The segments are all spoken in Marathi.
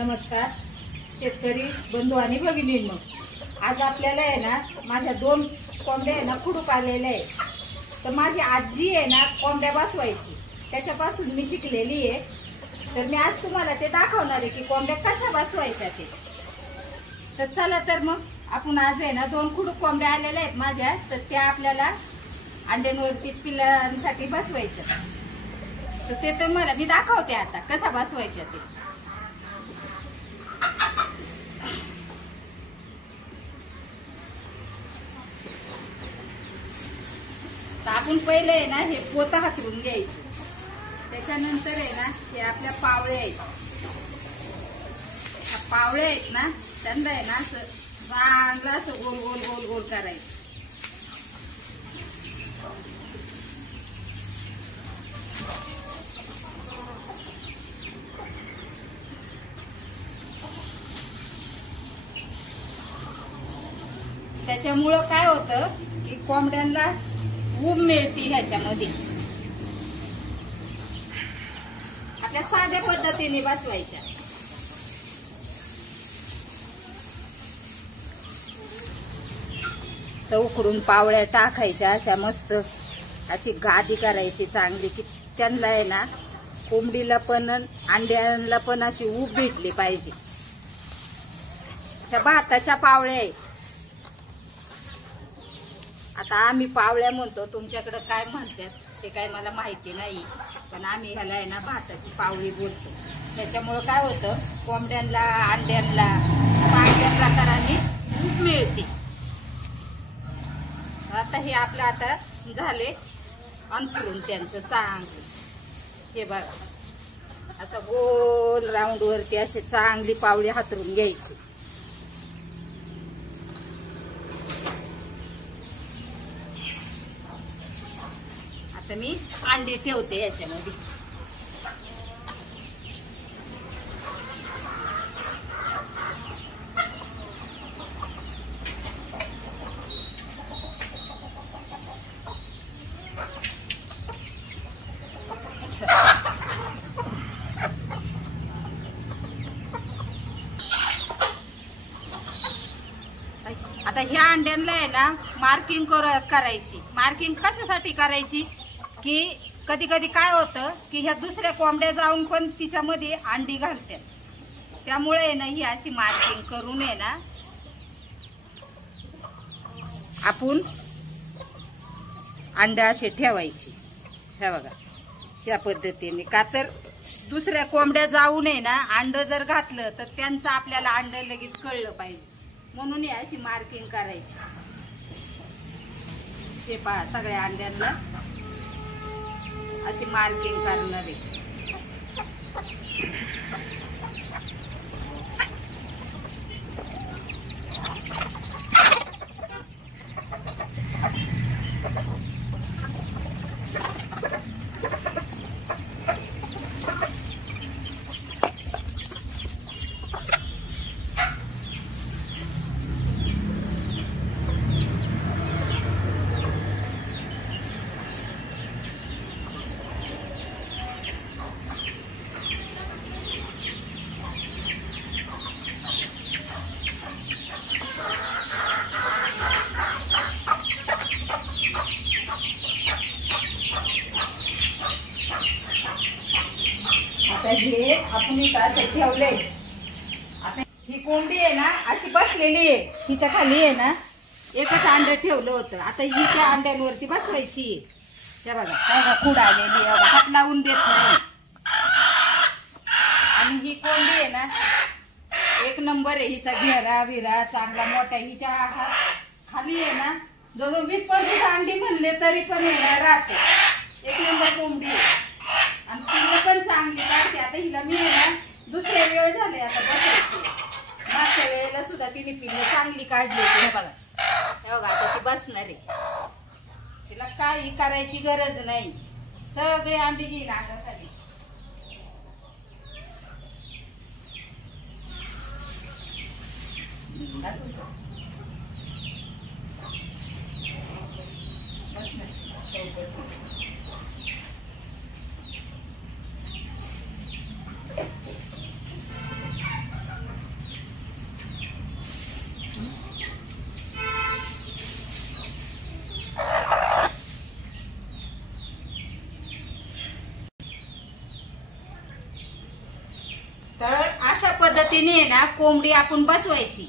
नमस्कार शेतकरी बंधू आणि भगिनींनो, आज आपल्याला आहे ना माझ्या 2 कोंबड्या आहे ना खुडूक आलेल्या आहे. तर माझी आजी आहे ना कोंबड्या बसवायची, त्याच्यापासून मी शिकलेली आहे. तर मी आज तुम्हाला ते दाखवणार आहे की कोंबड्या कशा बसवायच्या ते. तर चला तर मग आपण आज आहे ना 2 खुडूक कोंबड्या आलेल्या आहेत माझ्या, तर त्या आपल्याला अंड्यांवरती पिल्लांसाठी बसवायच्या. तर ते तर मला मी दाखवते आता कशा बसवायच्या ते. आपण पहिले आहे ना हे पोतं हातरून घ्यायचं. त्याच्यानंतर आहे ना हे आपल्या पावळे आहेत, पावळे आहेत ना त्यांना आहे ना असं चांगलं असं गोल गोल गोल गोल करायचं. त्याच्यामुळं काय होतं की कोंबड्यांना ऊब मिळते ह्याच्यामध्ये. आपल्या साध्या पद्धतीने बसवायच्या. चौकडून पावळ्या टाकायच्या, अशा मस्त अशी गादी करायची चांगली की त्यांना आहे ना कोंबडीला पण अंड्याला पण अशी ऊब भेटली पाहिजे. त्या भाताच्या पावळ्या आहेत. आता आम्ही पावळ्या म्हणतो, तुमच्याकडे काय म्हणतात ते काय मला माहिती नाही, पण आम्ही ह्याला आहे ना भाताची पावळी बोलतो. त्याच्यामुळं काय होतं कोंबड्यांना अंड्यांना चांगल्या प्रकाराने ऊब मिळते. आता हे आपलं आता झाले अंतरून त्यांचं चांगलं. हे बघा असं गोल राऊंड वरती अशी चांगली पावळी हातरून घ्यायची. आता मी अंडी ठेवते याच्यामध्ये. आता ह्या अंड्यांना आहे ना मार्किंग करायची. मार्किंग कशासाठी करायची की कधी कधी काय होतं की ह्या दुसऱ्या कोंबड्या जाऊन पण तिच्यामध्ये अंडी घालतात. त्यामुळे आहे ना ही अशी मार्किंग करून आहे ना आपण अंडा असे ठेवायची. हे बघा त्या पद्धतीने, का तर दुसऱ्या कोंबड्या जाऊन आहे ना अंड जर घातलं तर त्यांचं आपल्याला अंड लगेच कळलं पाहिजे, म्हणून ही अशी मार्किंग करायची. ते पहा सगळ्या अंड्यांना अशी मार्किंग करणार आहे. आता हे आपण असं ठेवलंय. आता ही कोंबडी आहे ना अशी बसलेली आहे, हिच्या खाली आहे ना एकच अंड ठेवलं होतं. आता हिच्या अंड्यांवरती बसवायची. त्या बघा खुड आलेली आहे, हात लावून देत नाही. आणि ही कोंबडी आहे ना एक नंबर आहे. हिचा घेरा विरा चांगला मोठा. हिच्या खाली आहे ना जवळ 20-25 अंडी म्हणले तरी पण येणार राहते. एक नंबर कोंबडी आहे आणि पिल्लं पण चांगली काढते. आता हिला मी आहे ना दुसऱ्या वेळ झाले आता बसायची. मागच्या वेळेला सुद्धा तिने पिल्लं चांगली काढली होती. हे बघा आता ती बसणार आहे. तिला काही करायची गरज नाही, सगळे अंडी घेईन अंगाखाली. पद्धतीने आहे ना कोंबडी आपण बसवायची।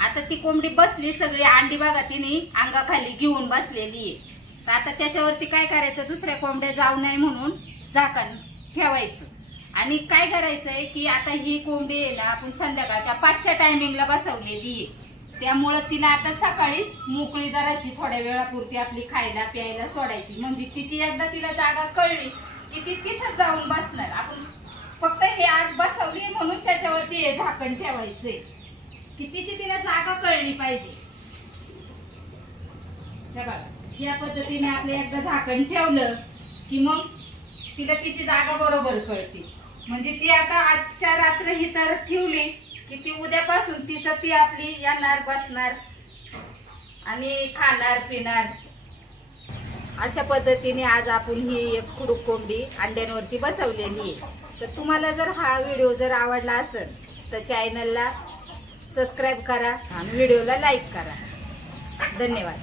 आता ती कोंबडी बसली, सगळी अंडी बघा तिने अंगाखाली घेऊन बसलेली आहे। तर आता त्याच्यावरती काय करायचं, दुसऱ्या कोंबड्या जाऊ नये म्हणून झाकण ठेवायचं। आणि काय करायचंय की आता ही कोंबडी आहे ना आपण संध्याकाळच्या 5च्या टायमिंगला बसवलेली आहे, त्यामुळं तिला आता सकाळीच मोकळी जराशी थोड्या वेळापुरती आपली खायला प्यायला सोडायची। म्हणजे तिची एकदा तिला जागा कळली की ती तिथं जाऊन बसणार। आपण फक्त हे आज बसवली म्हणून त्याच्यावरती हे झाकण ठेवायचंय की तिची तिला जागा कळली पाहिजे। हे बघा, या पद्धतीने आपले एकदा झाकण ठेवलं की मग तिला तिची जागा बरोबर कळते। म्हणजे ती आता आजच्या रात्र ही तर ठेवली की ती उद्यापासून तिचं ती आपली येणार बसणार आणि खाणार पिणार। अशा पद्धतीने आज आपण ही एक खुडूक कोंबडी अंड्यांवरती बसवलेली आहे। तर तुम्हाला जर हा व्हिडिओ जर आवडला असेल तर चॅनलला सबस्क्राईब करा आणि व्हिडिओला लाईक करा। धन्यवाद।